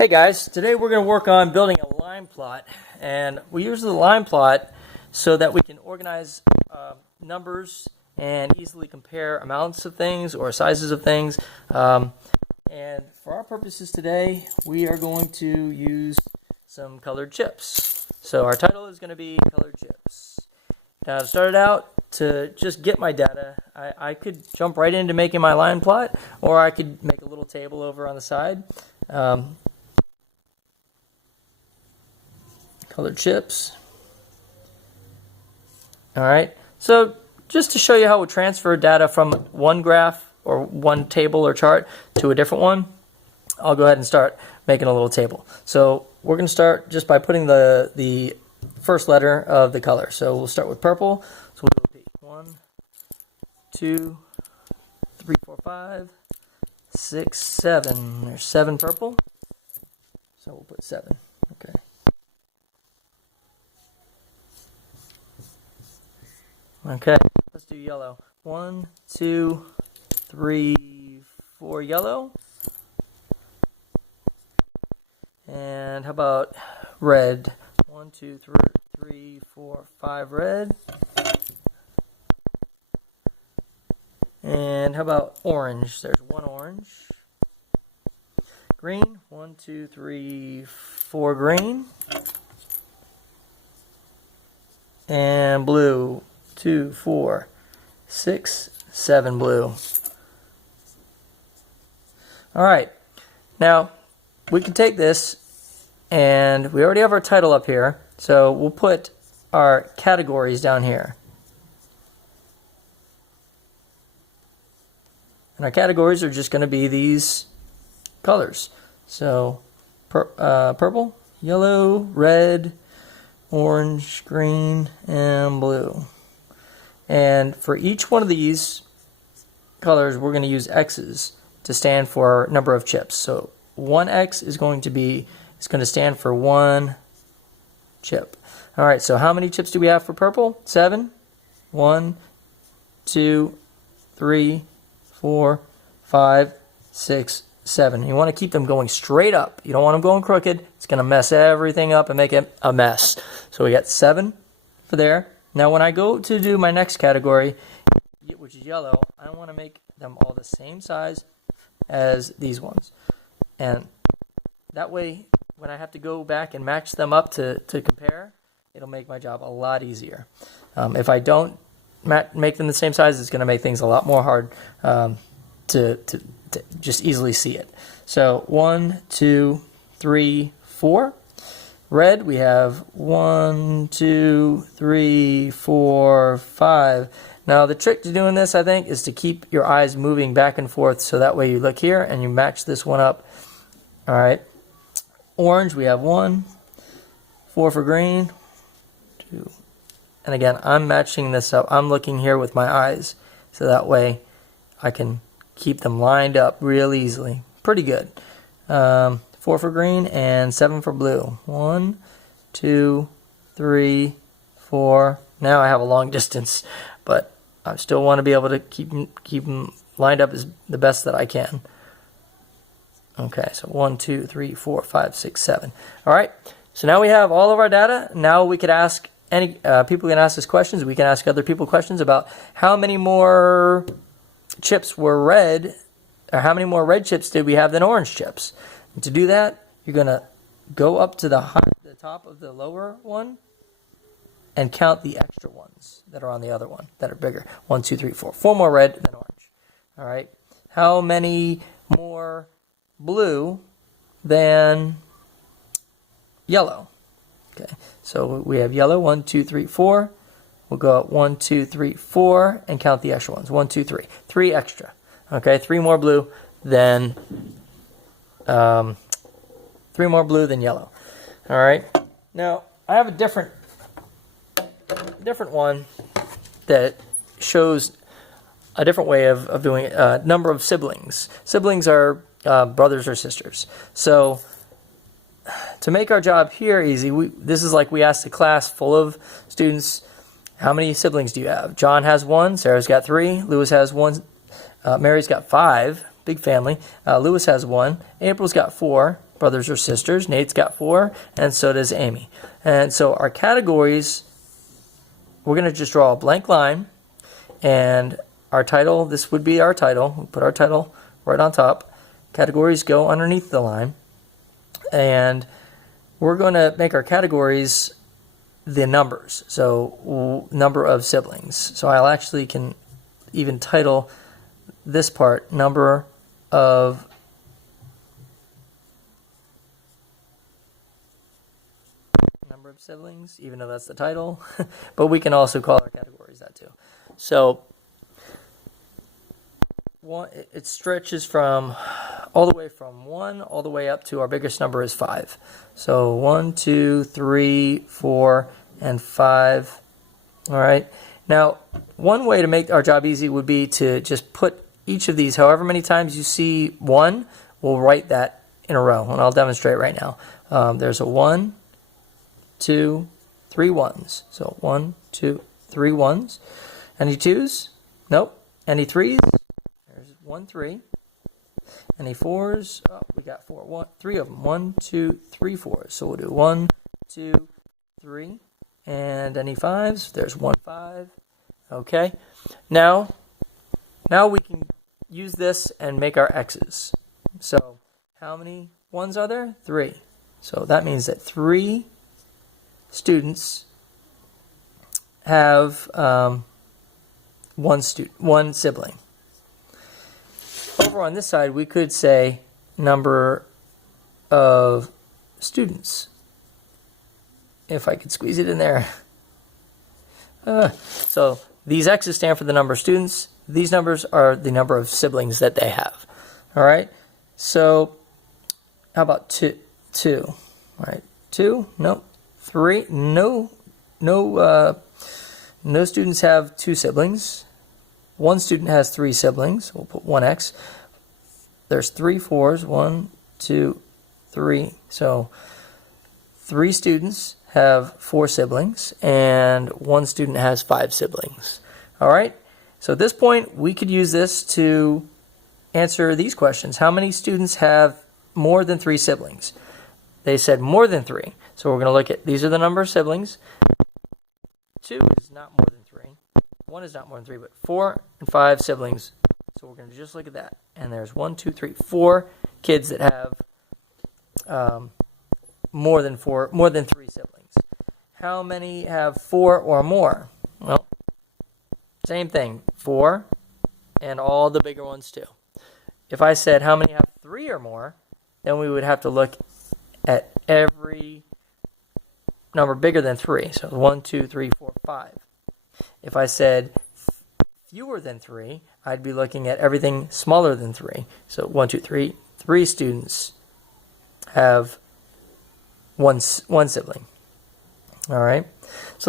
Hey guys, today we're going to work on building a line plot, and we use the line plot so that we can organize numbers and easily compare amounts of things or sizes of things. And for our purposes today, we are going to use some colored chips. So our title is going to be Colored Chips. Now to start it out, to just get my data, I could jump right into making my line plot, or I could make a little table over on the side. Colored chips. Alright, so just to show you how we transfer data from one graph or one table or chart to a different one, I'll go ahead and start making a little table. So we're going to start just by putting the first letter of the color. So we'll start with purple. So we'll be 1, 2, 3, 4, 5, 6, 7. There's 7 purple. So we'll put 7. Okay. Okay, let's do yellow. 1, 2, 3, 4 yellow. And how about red? 1, 2, 3, 4, 5 red. And how about orange? There's 1 orange. Green. 1, 2, 3, 4 green. And blue. 2, 4, 6, 7 blue. Alright, now we can take this, and we already have our title up here, so we'll put our categories down here. And our categories are just going to be these colors. So purple, yellow, red, orange, green, and blue. And for each one of these colors, we're going to use X's to stand for number of chips. So 1X is going to stand for 1 chip. All right, so how many chips do we have for purple? 7. 1, 2, 3, 4, 5, 6, 7. You want to keep them going straight up. You don't want them going crooked. It's going to mess everything up and make it a mess. So we got 7 for there. Now when I go to do my next category, which is yellow, I want to make them all the same size as these ones. And that way, when I have to go back and match them up to compare, it'll make my job a lot easier. If I don't make them the same size, it's going to make things a lot more hard to just easily see it. So 1, 2, 3, 4. Red, we have 1, 2, 3, 4, 5. Now the trick to doing this, I think, is to keep your eyes moving back and forth, so that way you look here and you match this one up. Alright. Orange, we have 1, 4 for green, 2. And again, I'm matching this up. I'm looking here with my eyes, so that way I can keep them lined up real easily. Pretty good. 4 for green and 7 for blue. 1, 2, 3, 4. Now I have a long distance, but I still want to be able to keep them lined up as the best that I can. Okay, so 1, 2, 3, 4, 5, 6, 7. All right, so now we have all of our data. Now we could ask people can ask us questions. We can ask other people questions about how many more chips were red, or how many more red chips did we have than orange chips. And to do that, you're going to go up to the top of the lower one and count the extra ones that are on the other one that are bigger. 1, 2, 3, 4. 4 more red than orange. All right. How many more blue than yellow? Okay. So we have yellow. 1, 2, 3, 4. We'll go up 1, 2, 3, 4 and count the extra ones. 1, 2, 3. 3 extra. Okay. 3 more blue than 3 more blue than yellow. All right. Now I have a different one that shows a different way of doing it. Number of siblings. Siblings are brothers or sisters. So to make our job here easy, this is like we asked a class full of students, how many siblings do you have? John has 1. Sarah's got 3. Lewis has 1. Mary's got 5. Big family. Lewis has 1. April's got 4. brothers or sisters. Nate's got 4, and so does Amy. And so our categories, we're going to just draw a blank line, and our title, this would be our title. We'll put our title right on top. Categories go underneath the line, and we're going to make our categories the numbers, so number of siblings. So I'll actually can even title this part number of siblings, even though that's the title. But we can also call our categories that too. So it stretches from all the way from 1 all the way up to our biggest number is 5. So 1, 2, 3, 4, and 5. All right. Now, one way to make our job easy would be to just put each of these, however many times you see 1, we'll write that in a row, and I'll demonstrate right now. There's a 1, 2, 3 ones. So 1, 2, 3 ones. Any 2s? Nope. Any 3s? There's 1, 3. Any 4s? Oh, we got 4. 3 of them. 1, 2, 3 4s. So we'll do 1, 2, 3. And any 5s? There's 1, 5. Okay. Now we can use this and make our X's. So how many 1s are there? 3. So that means that 3 students have one sibling. Over on this side, we could say number of students. If I could squeeze it in there. So these X's stand for the number of students. These numbers are the number of siblings that they have. All right. So how about 2? All right. 2? Nope. 3? No students have 2 siblings. 1 student has 3 siblings. We'll put 1X. There's 3 4s. 1, 2, 3. So 3 students have 4 siblings, and 1 student has 5 siblings. All right. So at this point, we could use this to answer these questions. How many students have more than 3 siblings? They said more than 3. So we're going to look at, these are the number of siblings. 2 is not more than 3. 1 is not more than 3, but 4 and 5 siblings. So we're going to just look at that. And there's 1, 2, 3, 4 kids that have more than 3 siblings. How many have 4 or more? Well, same thing, 4 and all the bigger ones too. If I said how many have 3 or more, then we would have to look at every number bigger than 3. So 1, 2, 3, 4, 5. If I said fewer than 3, I'd be looking at everything smaller than 3. So 1, 2, 3. 3 students have one sibling. All right. So